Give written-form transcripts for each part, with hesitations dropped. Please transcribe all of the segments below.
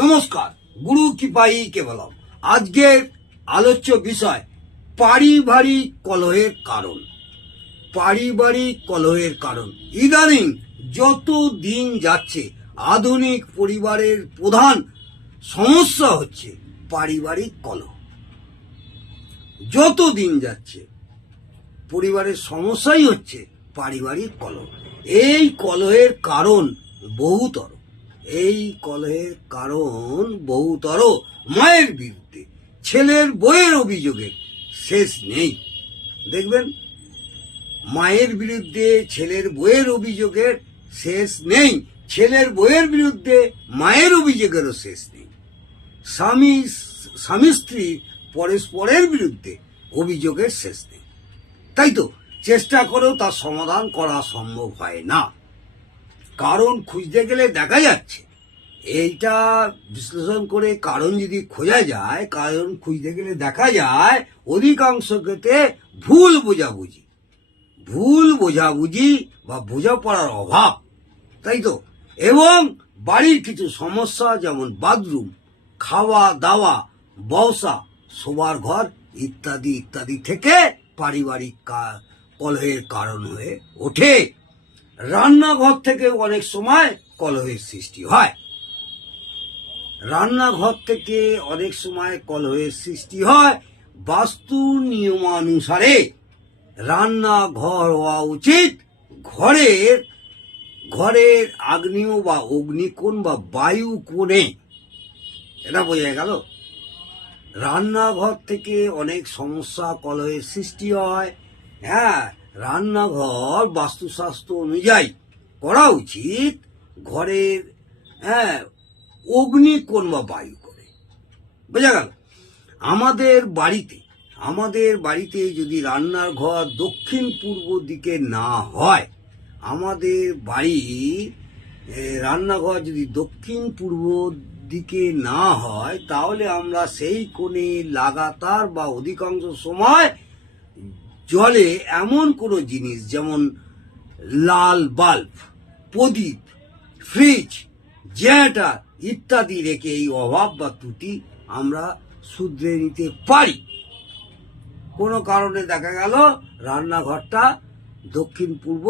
নমস্কার, গুরু কৃপাই কেবলম। আজকের আলোচ্য বিষয় পারিবারিক কলহের কারণ। পারিবারিক কলহের কারণ ইদানিং যত দিন যাচ্ছে আধুনিক পরিবারের প্রধান সমস্যা হচ্ছে পারিবারিক কলহ। যত দিন যাচ্ছে পরিবারের সমস্যাই হচ্ছে পারিবারিক কলহ। এই কলহের কারণ বহুতর। মায়ের বিরুদ্ধে ছেলের বউয়ের অভিযোগের শেষ নেই। দেখবেন, মায়ের বিরুদ্ধে ছেলের বউয়ের অভিযোগের শেষ নেই, ছেলের বউয়ের বিরুদ্ধে মায়ের অভিযোগেরও শেষ নেই। স্বামী স্ত্রী পরস্পরের বিরুদ্ধে অভিযোগের শেষ নেই। তাই তো চেষ্টা করেও তার সমাধান করা সম্ভব হয় না। কারণ খুঁজতে গেলে দেখা যাচ্ছে, এইটা বিশ্লেষণ করে কারণ যদি খোঁজা যায়, কারণ খুঁজতে গেলে দেখা যায় অধিকাংশ ক্ষেত্রে ভুল বোঝাবুঝি বা বোঝাপড়ার অভাব। তাই তো, এবং বাড়ির কিছু সমস্যা, যেমন বাথরুম, খাওয়া দাওয়া, বসা, শোবার ঘর ইত্যাদি ইত্যাদি থেকে পারিবারিক কলহের কারণ হয়ে ওঠে। রান্নাঘর থেকে অনেক সময় কলহের সৃষ্টি হয়। বাস্তু নিয়মানুসারে রান্নাঘর হওয়া উচিত ঘরের আগ্নেয় বা অগ্নিকোণ বা বায়ু কোণে। এটা বোঝা গেল। রান্নাঘর থেকে অনেক সমস্যা কলহের সৃষ্টি হয়। রান্নাঘর বাস্তুশাস্ত্র অনুযায়ী করা উচিত ঘরের অগ্নিকোণ বা বায়ু কোণে। বোঝা গেল। আমাদের বাড়িতে যদি রান্নার ঘর দক্ষিণ পূর্ব দিকে না হয়, রান্নাঘর যদি দক্ষিণ পূর্ব দিকে না হয়, তাহলে আমরা সেই কোণে লাগাতার বা অধিকাংশ সময় জলে এমন কোনো জিনিস, যেমন লাল বাল্ব, প্রদীপ, ফ্রিজ, জেনারেটর ইত্যাদি রেখে এই অভাব বা ত্রুটি আমরা শুধরে নিতে পারি। কোনো কারণে দেখা গেল রান্নাঘরটা দক্ষিণ পূর্ব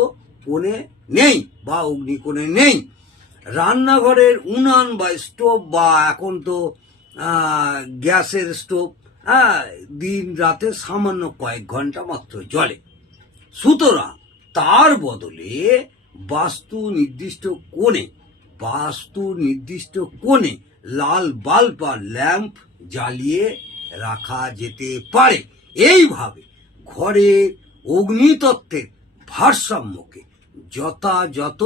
কোণে নেই বা অগ্নিকোণে নেই। রান্নাঘরের উনান বা স্টোভ, বা এখন তো গ্যাসের স্টোভ, দিন রাতে সামান্য কয়েক ঘন্টা মাত্র জ্বলে। সুতরাং তার বদলে বাস্তু নির্দিষ্ট কোণে লাল বাল্ব বা ল্যাম্প জ্বালিয়ে রাখা যেতে পারে। এইভাবে ঘরের অগ্নিতত্ত্বের ভারসাম্যকে যথাযথ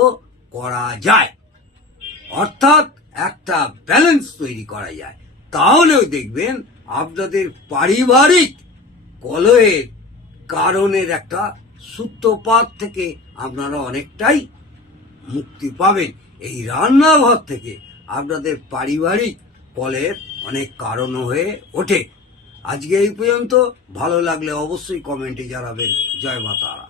করা যায়, অর্থাৎ একটা ব্যালেন্স তৈরি করা যায়। তাহলেও দেখবেন আপনাদের পারিবারিক কলহের কারণের একটা সূত্রপাত থেকে আপনারা অনেকটাই মুক্তি পাবেন। এই রান্নাঘর থেকে আপনাদের পারিবারিক কলহের অনেক কারণ হয়ে ওঠে। আজকে এই পর্যন্ত। ভালো লাগলে অবশ্যই কমেন্টে জানাবেন। জয় মা তারা।